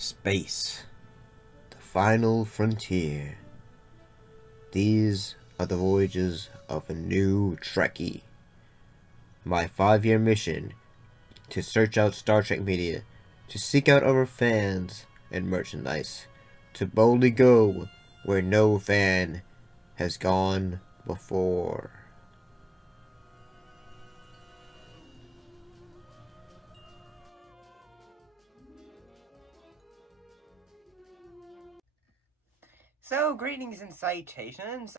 Space, the final frontier. These are the voyages of a new Trekkie. My 5-year mission to search out Star Trek media, to seek out our fans and merchandise, to boldly go where no fan has gone before. So, greetings and citations.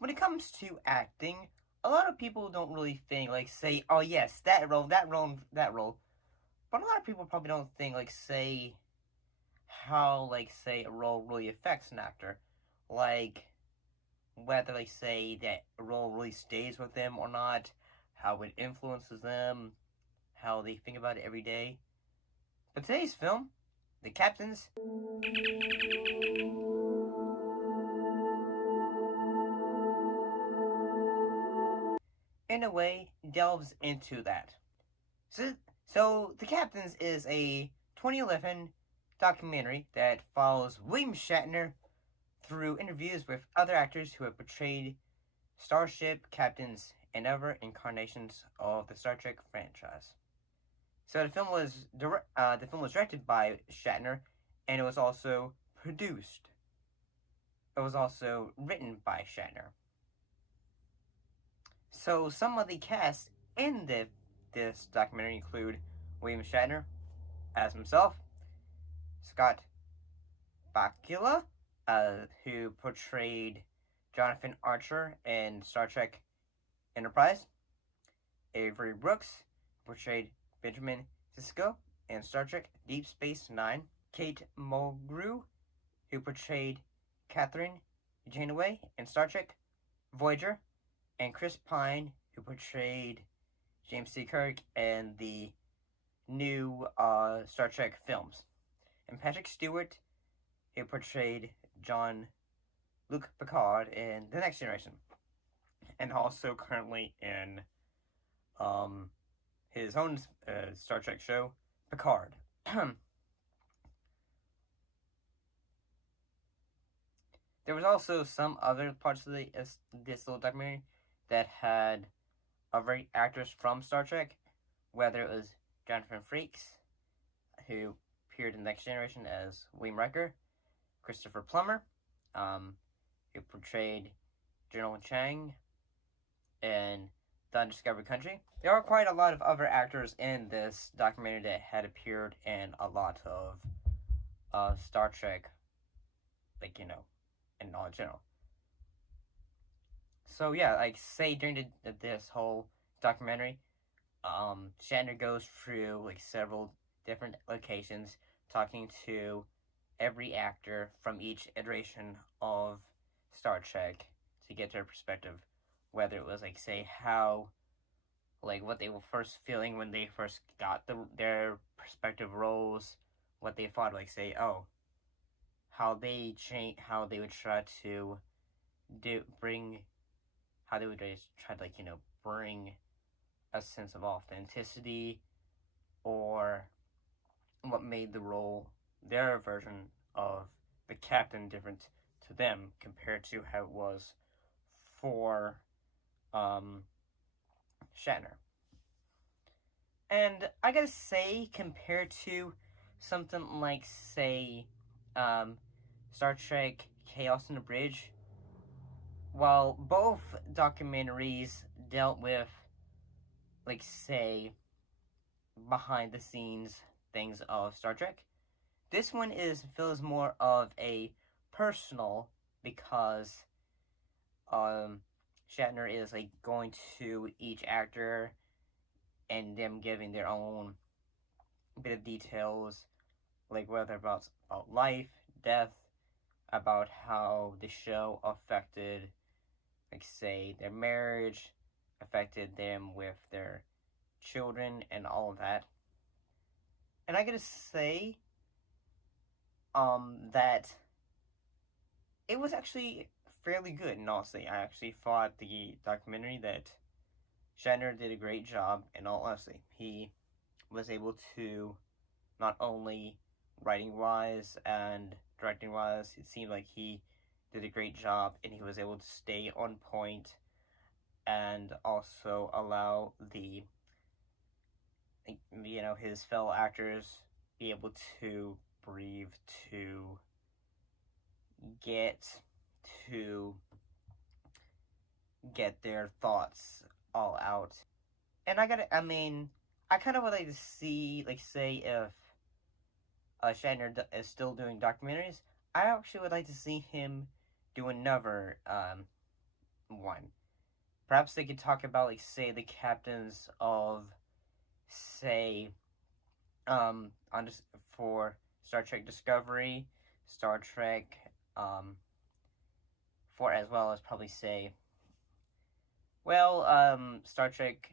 When it comes to acting, a lot of people don't really think, say, oh yes, that role, that role, that role. But a lot of people probably don't think, say, how, say, a role really affects an actor. Like, whether, say, that a role really stays with them or not, how it influences them, how they think about it every day. But today's film, The Captains, in a way, delves into that. So The Captains is a 2011 documentary that follows William Shatner through interviews with other actors who have portrayed starship captains and other incarnations of the Star Trek franchise. So the film was directed by Shatner, and it was also produced. It was also written by Shatner. So some of the cast in this documentary include William Shatner as himself, Scott Bakula, who portrayed Jonathan Archer in Star Trek Enterprise, Avery Brooks, who portrayed Benjamin Sisko in Star Trek Deep Space Nine, Kate Mulgrew, who portrayed Catherine Janeway in Star Trek Voyager, and Chris Pine, who portrayed James T. Kirk in the new Star Trek films, and Patrick Stewart, who portrayed Jean-Luc Picard in The Next Generation, and also currently in his own Star Trek show, Picard. There was also some other parts of this little documentary that had other actors from Star Trek, whether it was Jonathan Frakes, who appeared in Next Generation as William Riker, Christopher Plummer, who portrayed General Chang in The Undiscovered Country. There are quite a lot of other actors in this documentary that had appeared in a lot of Star Trek, in all general. So yeah, say during this whole documentary, Shatner goes through several different locations, talking to every actor from each iteration of Star Trek to get their perspective, whether it was say how, what they were first feeling when they first got their respective roles, what they thought, say, oh, how they how they would try to how they would just try to bring a sense of authenticity, or what made the role, their version of the captain, different to them compared to how it was for Shatner. And I gotta say, compared to something like, say, Star Trek Chaos on the Bridge, while both documentaries dealt with, say, behind the scenes things of Star Trek, this one feels more of a personal, because Shatner is going to each actor and them giving their own bit of details, whether about life, death, about how the show affected, say, their marriage, affected them with their children, and all of that. And I gotta say, that it was actually fairly good. And honestly, I actually thought the documentary that Shatner did a great job. And all honesty, he was able to not only writing-wise and directing-wise. It seemed like he did a great job, and he was able to stay on point and also allow the, his fellow actors be able to breathe, to get to get their thoughts all out. And I kind of would like to see, say, if Shatner is still doing documentaries. I actually would like to see him do another one. Perhaps they could talk about, say, the captains of, say, for Star Trek Discovery, Star Trek, for as well as probably say, Star Trek,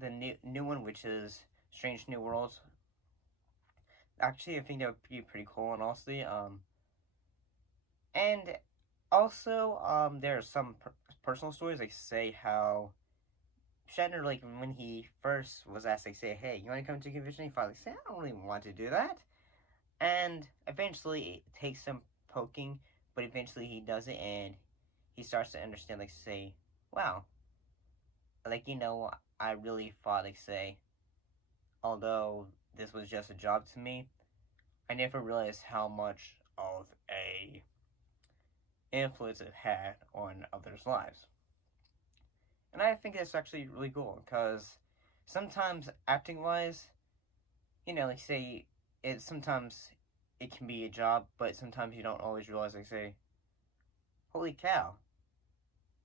the new one, which is Strange New Worlds. Actually, I think that would be pretty cool, and honestly, and also, there are some personal stories, say how Shatner, when he first was asked, say, hey, you want to come to a convention? He finally said, I don't really want to do that. And eventually, it takes some poking, but eventually he does it, and he starts to understand, say, wow, I really thought, say, although this was just a job to me, I never realized how much of a influence it had on others' lives. And I think that's actually really cool, because sometimes acting-wise, say, sometimes it can be a job, but sometimes you don't always realize, say, holy cow,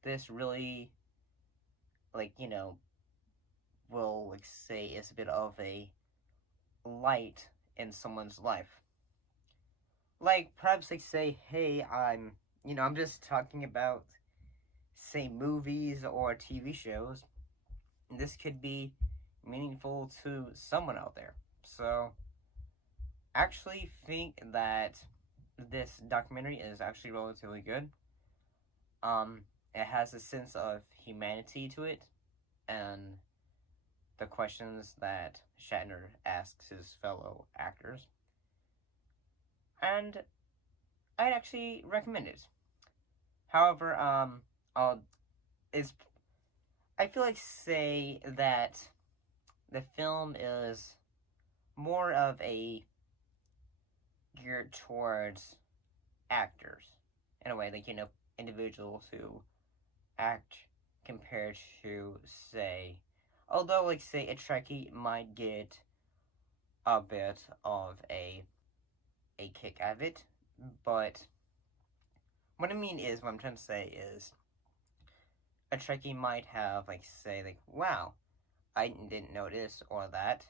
this really, will, say, is a bit of a light in someone's life. Perhaps, say, hey, I'm just talking about, say, movies or TV shows. This could be meaningful to someone out there. So, I actually think that this documentary is actually relatively good. It has a sense of humanity to it, and the questions that Shatner asks his fellow actors. And I'd actually recommend it. However, I feel say that the film is more of a geared towards actors in a way, individuals who act compared to, say, although, say, a Trekkie might get a bit of a kick out of it, but what I'm trying to say is, a Trekkie might have, say, wow, I didn't notice or that,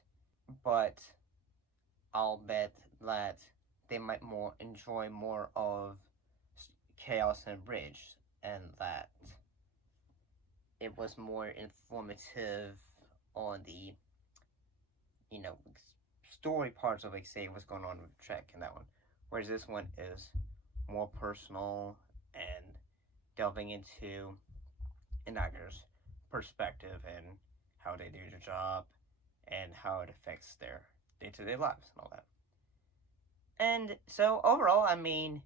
but I'll bet that they might enjoy more of Chaos and Bridge, and that it was more informative on the, story parts of, say, what's going on with Trek in that one. Whereas this one is more personal and delving into an actor's perspective and how they do their job and how it affects their day-to-day lives and all that. And so, overall, I'm going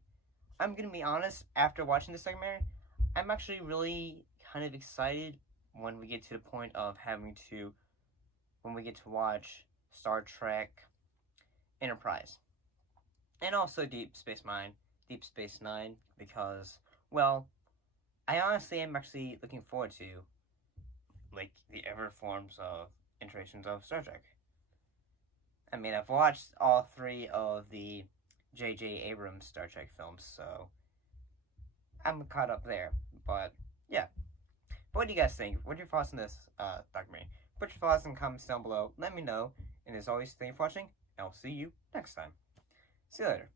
to be honest, after watching this documentary, I'm actually really kind of excited when we get to the point of when we get to watch Star Trek Enterprise. And also Deep Space Nine, because, I honestly am actually looking forward to, the ever forms of iterations of Star Trek. I've watched all 3 of the J.J. Abrams Star Trek films, so I'm caught up there. But, yeah. But what do you guys think? What are your thoughts on this documentary? Put your thoughts in the comments down below. Let me know. And as always, thank you for watching, and I'll see you next time. See you later.